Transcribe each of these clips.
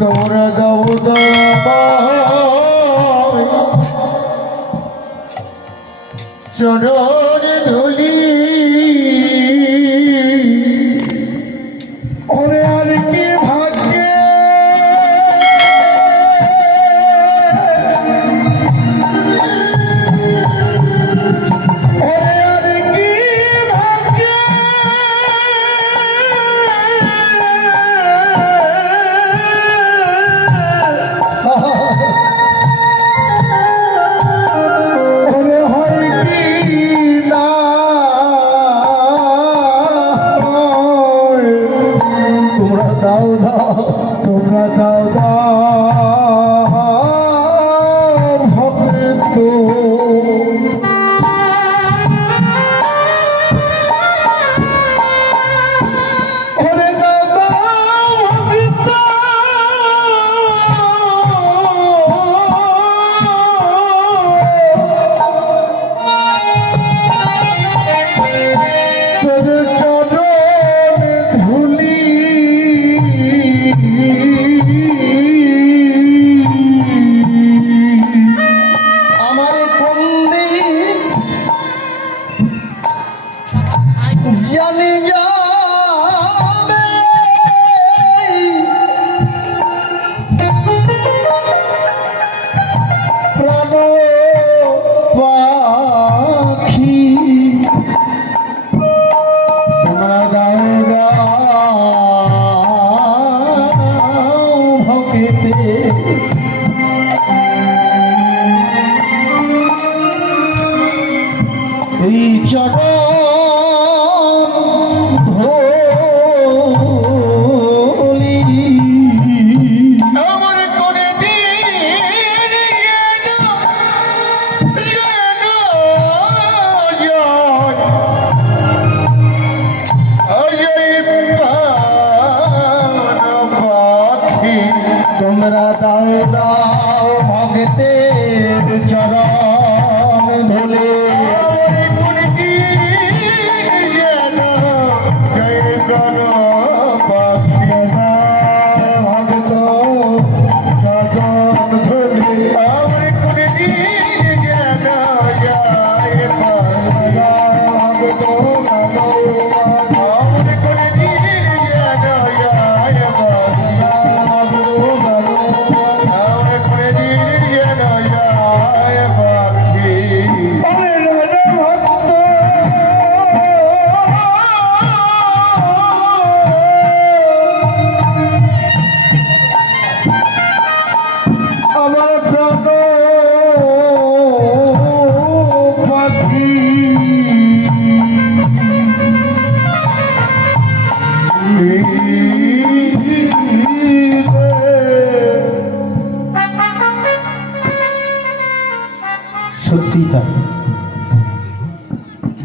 তোমরা দাও চরণ ধুলি ওরে আর কি ভাগ্যে তোমরা দাও দাও ভক্তের চরণ ধুলি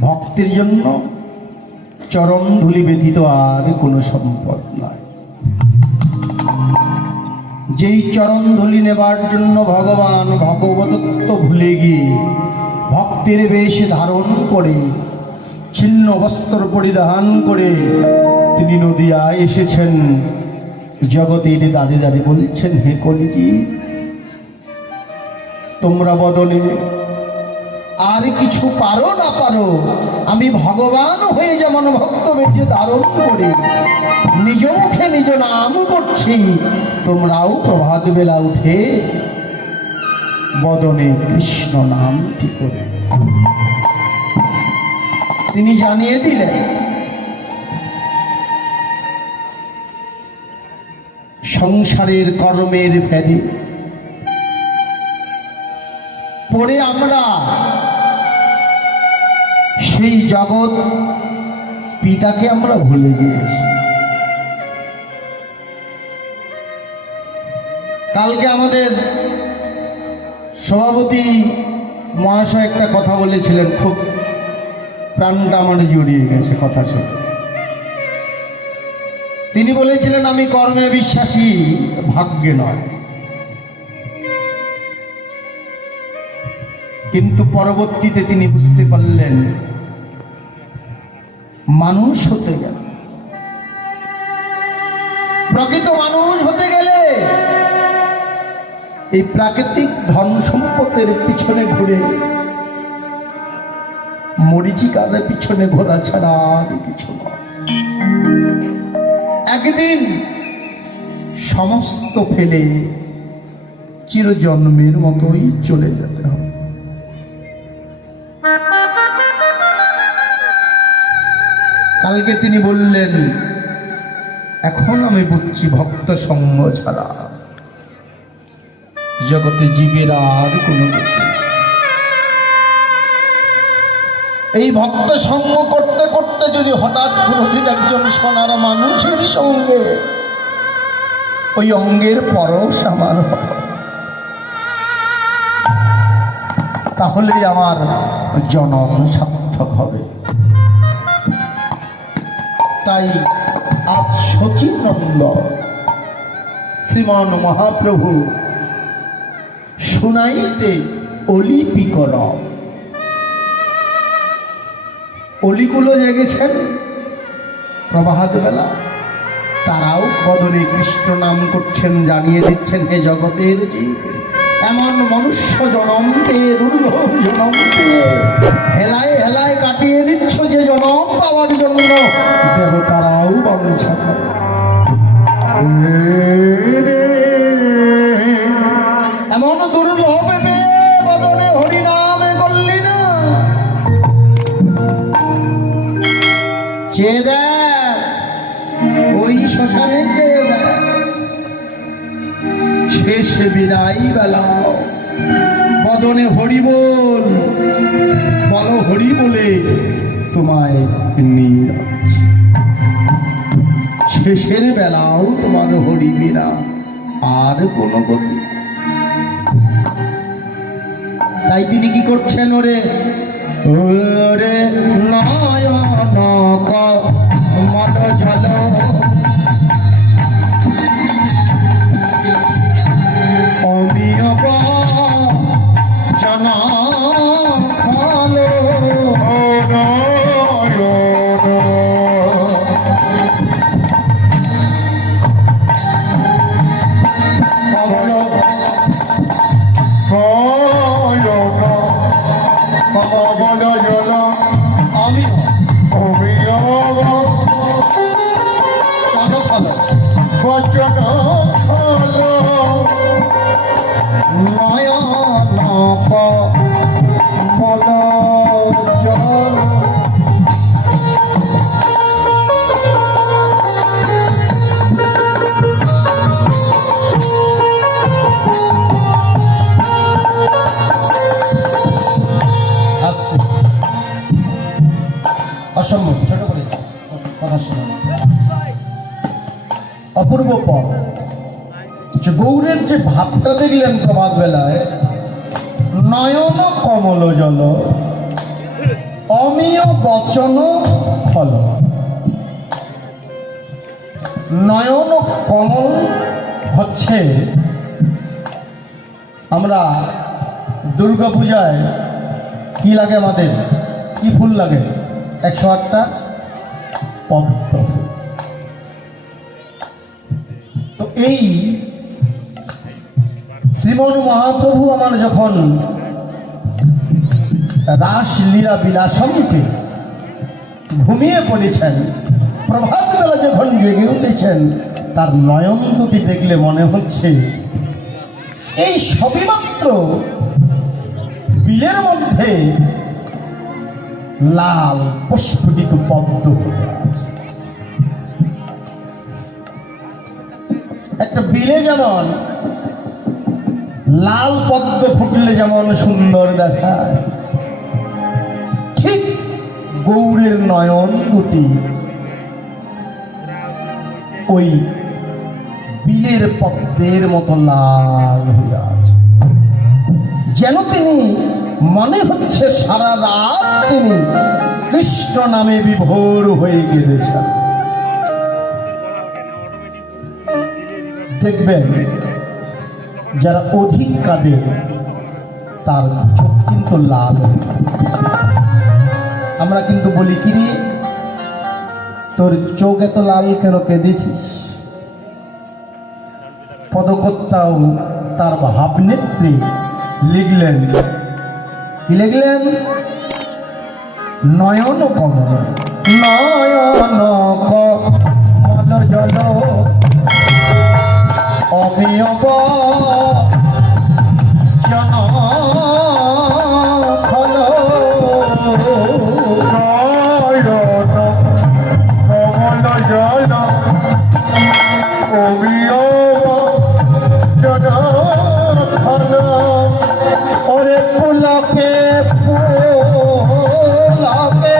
ভক্তের জন্য চরণ ধুলি ব্যতীত আর কোনো সম্পদ নয়। যেই চরণ ধুলি নেবার জন্য ভগবান ভগবতত্ব ভুলে গিয়ে ভক্তের বেশ ধারণ করে ছিন্ন বস্ত্র পরিধান করে তিনি নদিয়ায় এসেছেন। জগতের দাঁড়ে দাঁড়িয়ে বলছেন, হে কলিজি, তোমরা বদনে আর কিছু পারো না পারো, আমি ভগবান হয়ে যেমন ভক্ত বেজে ধারণ করে নিজ মুখে নিজ নাম করছি, তোমরাও প্রভাত বেলা উঠে বদনে কৃষ্ণ নামটি করে। তিনি জানিয়ে দিলেন সংসারের কর্মের ফেরে পরে আমরা সেই জগৎ পিতাকে আমরা ভুলে গিয়েছি। কালকে আমাদের সভাপতি মহাশয় একটা কথা বলেছিলেন, খুব প্রাণটা আমার জড়িয়ে গেছে কথা শুনে। তিনি বলেছিলেন, আমি কর্মে বিশ্বাসী, ভাগ্যে নয়। কিন্তু পরবর্তীতে তিনি বুঝতে পারলেন মানুষ হতে গেলে, প্রকৃত মানুষ হতে গেলে এই প্রাকৃতিক ধন সম্পদের পিছনে ঘুরে মরীচিকার পিছনে ঘোরা ছাড়া আর কিছু নয়। একদিন সমস্ত ফেলে চিরজন্মের মতোই চলে যেতে হবে। কালকে তিনি বললেন, এখন আমি বুঝছি ভক্ত সঙ্গ ছাড়া জগতে জীবের আর কোনো গতি। এই ভক্ত সঙ্গ করতে করতে যদি হঠাৎ কোনোদিন একজন সোনার মানুষের সঙ্গে ওই অঙ্গের পরশ আমার হয়, তাহলেই আমার জনম সার্থক হবে। তাই আজ সচিনন্দ শ্রীমান মহাপ্রভু শুনাইতে অলিপি কর। অলিগুলো জেগেছেন প্রভাত বেলা, তারাও বদনে কৃষ্ণ নাম করছেন, জানিয়ে দিচ্ছেন হে জগতের জীব, এমন মনুষ্য জনম পেয়ে, দুর্লভ জনম পেয়ে হেলায় হেলায় কাটিয়ে দিচ্ছ যে জনম পাওয়ার জন্য দেবতারাও বাঞ্ছা করে। এমন দুর্লভ পেয়ে বদনে হরিনামে করলি না, চেয়ে দেখ ওই শ্মশানে, চেয়ে দেখ শেষে বিদায় বেলা বদনে হরি বল, বলো হরি বলে তোমায় নিয়ে যাচ্ছি। শেষের বেলাও তোমার হরি বিনা আর কোনো গতি। তাই তিনি কি করছেন, ওরে ওরে নয়ন মন ঝল অমিয় জনা খালো অসম্ভব, ছোট করে কথা শোনা। অপূর্ব পদ যে গৌরের যে ভাবটা দেখলেন প্রভাত বেলায়, নয়ন কমল জল অমিয় বচন ফল। নয়ন কমল হচ্ছে, আমরা দুর্গা পূজায় কি লাগে, আমাদের কি ফুল লাগে, 108টা পদ্ম ফুল। তো এই শ্রীমন মহাপ্রভু আমার যখন রাসলীলা বিলাসন্তে ঘুমিয়ে পড়েছেন, প্রভাত বেলা যখন জেগে উঠেছেন, তার নয়ন দুটি দেখলে মনে হচ্ছে এই সবেমাত্র বিলের মধ্যে লাল প্রস্ফুটিত পদ্ম ফুটে আছে। একটা বিলে যেমন লাল পদ্ম ফুটলে যেমন সুন্দর দেখায়, ঠিক গৌরের নয়ন দুটি ওই বিলের পদ্মের মতো লাল হয়ে আছে। যেন তিনি, মনে হচ্ছে সারা রাত তিনি কৃষ্ণ নামে বিভোর হয়ে গেলেছেন। দেখবেন যারা অধিক কাঁদে তার চোখ কিন্তু লাল। আমরা কিন্তু বলি, কি রে তোর চোখ এত লাল কেন, কেঁদেছিস? পদকর্তাও তার ভাবনেত্রী লিখলেন, কি লিখলেন? নয়ন কমল, নয়ন কমল জল অমিয়ব জন ফল। নয়ন কমল জল অমিয়ব জন ফল। ওরে পুলকে পুলকে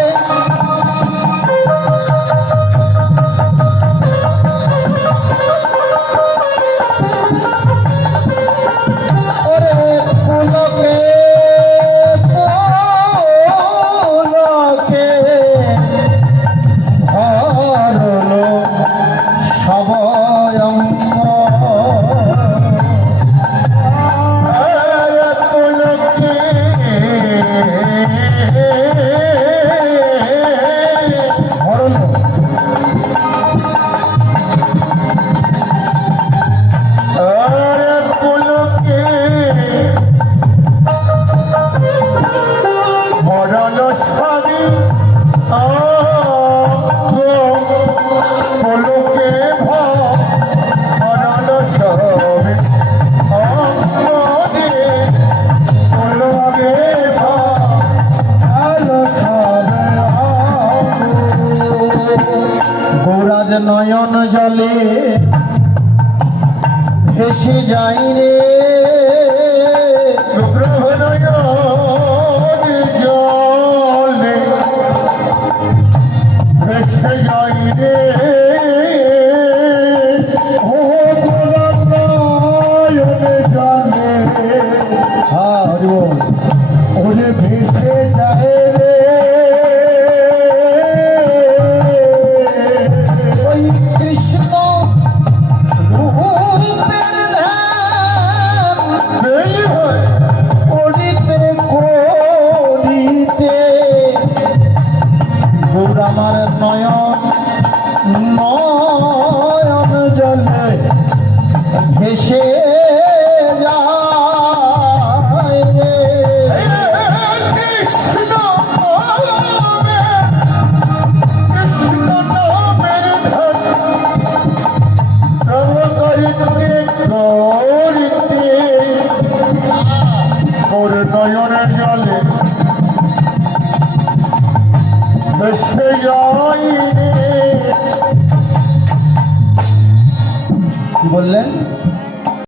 নয়ন জলে ভেসে যাই রে, নয়ন জলে ভেসে যাই রে। ও নয়ন জলে ওরে ভেসে যায় রে। আমার নয়ন নয়ন জলে ভেসে যায় রে। কৃষ্ণ কৃষ্ণ নামের ধন করিতে করিতে ওর নয়নের জলে ভেসে যাই রে। কি বললেন?